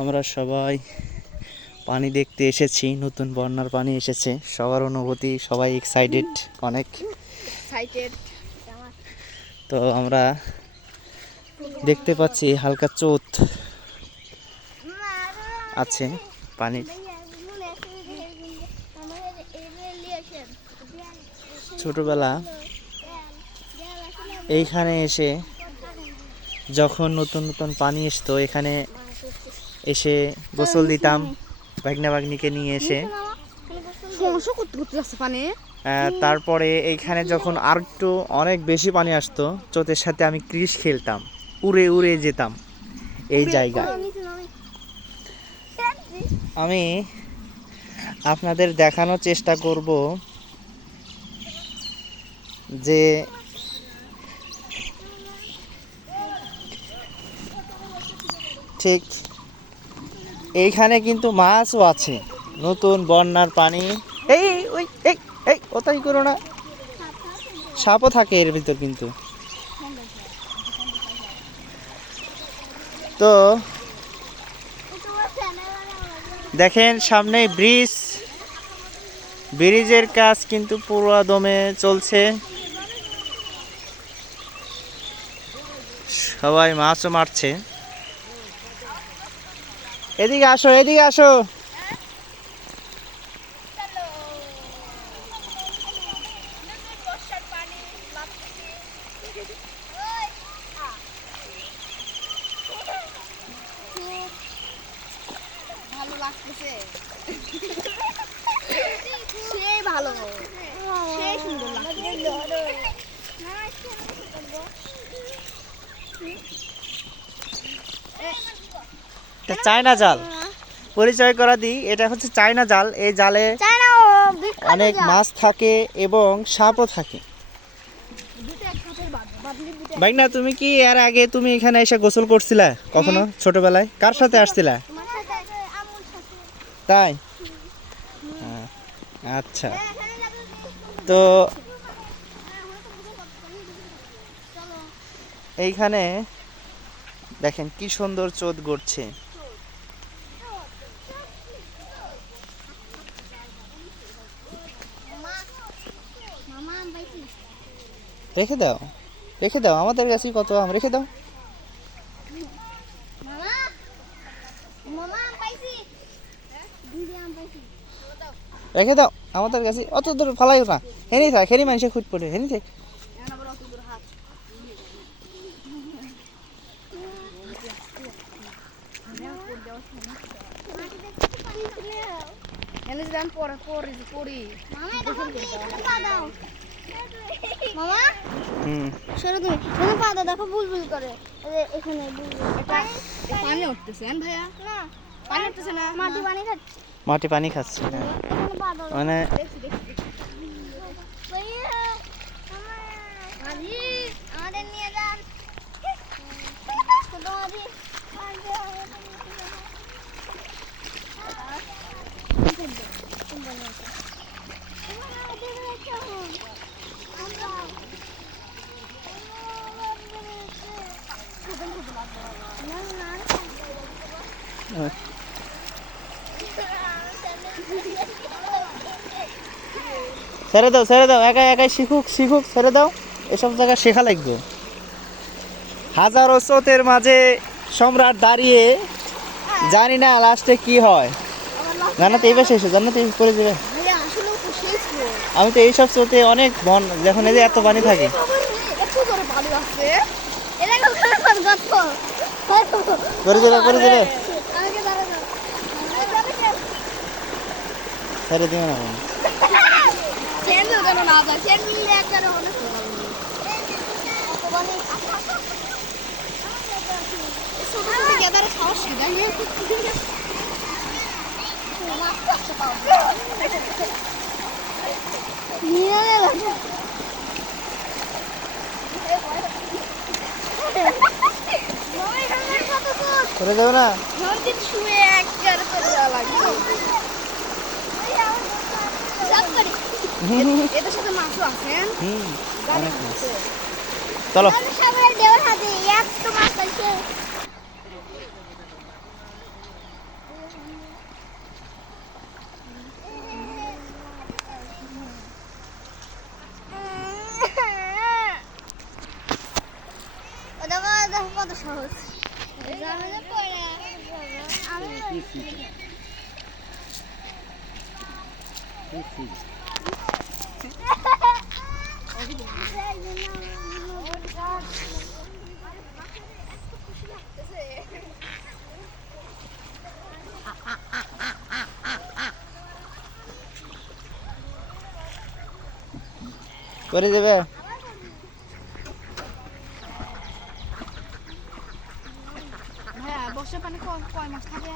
আমরা সবাই পানি দেখতে এসেছি, নতুন বন্যার পানি এসেছে। সবার অনুভূতি, সবাই এক্সাইটেড, অনেক এক্সাইটেড। তো আমরা দেখতে পাচ্ছি হালকা চোত আছে পানির। ছোটবেলা এইখানে এসে যখন নতুন নতুন পানি আসতো, এখানে এসে গোসল দিতাম ভাগনা ভাগ্নিকে নিয়ে এসে। তারপরে এইখানে যখন আর একটু অনেক বেশি পানি আসতো, চোতের সাথে আমি ক্রিস খেলতাম, উড়ে উড়ে যেতাম এই জায়গায়। আমি আপনাদের দেখানোর চেষ্টা করব যে ঠিক এইখানে কিন্তু মাছও আছে। নতুন বন্যার পানি, এই ওই এই এই ওটাই করো না, সাপও থাকে এর ভিতর কিন্তু। তো দেখেন সামনে ব্রিজ, ব্রিজের কাজ কিন্তু পুরো দমে চলছে। সবাই মাছও মারছে। এদিকে আসো, এদিকে আসো। ভালো লাগতেছে, সেই ভালো, সেই সুন্দর লাগছে। চায়না জাল পরিচয় করা দিই, এটা হচ্ছে চায়না জাল। এই জালে অনেক মাছ থাকে এবং সাপও থাকে। ভাইনা, তুমি কি এর আগে তুমি এখানে এসে গোসল করছিলা কখনো ছোটবেলায়? কার সাথে আসছিলা? তাই? আচ্ছা, তো এইখানে দেখেন কি সুন্দর চোদ গড়ছে। রেখে দাও, রেখে দাও, আমাদের কাছে কত আম, রেখে দাও। রেখে দাও, আমাদের কাছে অত দূর ফালাইও না। হেনি থাক, হেনি মানুষে খুঁজ পড়ে, হেনি থাক। দেখো বুলবুল করে এখানে পানি উঠতেছে ভাইয়া, না পানি উঠতেছে না, মাটি পানি খাচ্ছে, মাটি পানি খাচ্ছে। মানে আমাদের নিয়ে যান। ছেড়ে দাও, ছেড়ে দাও, একাই একাই শিখুক, শিখুক, ছেড়ে দাও। এসব জায়গায় শেখা লাগবে। হাজারো স্রোতের মাঝে সম্রাট দাঁড়িয়ে, জানি না লাস্টে কি হয়। জান্নাত এই পাশে এসো, জান্নাত এই করে দেবে। আমি তো এইসব স্রোতে অনেক বন, যখন এই যে এত পানি থাকে। করে দেবে, করে দেবে, ছেড়ে দিও না। করে দেবে না। এদের সাথে মাছও আছে। অনেক মাছ। চলো। দেখো দেখো কত সহজ জামানে পড়ে আমি করে দেবে। হ্যাঁ বর্ষা পানি কয় মাস থাকে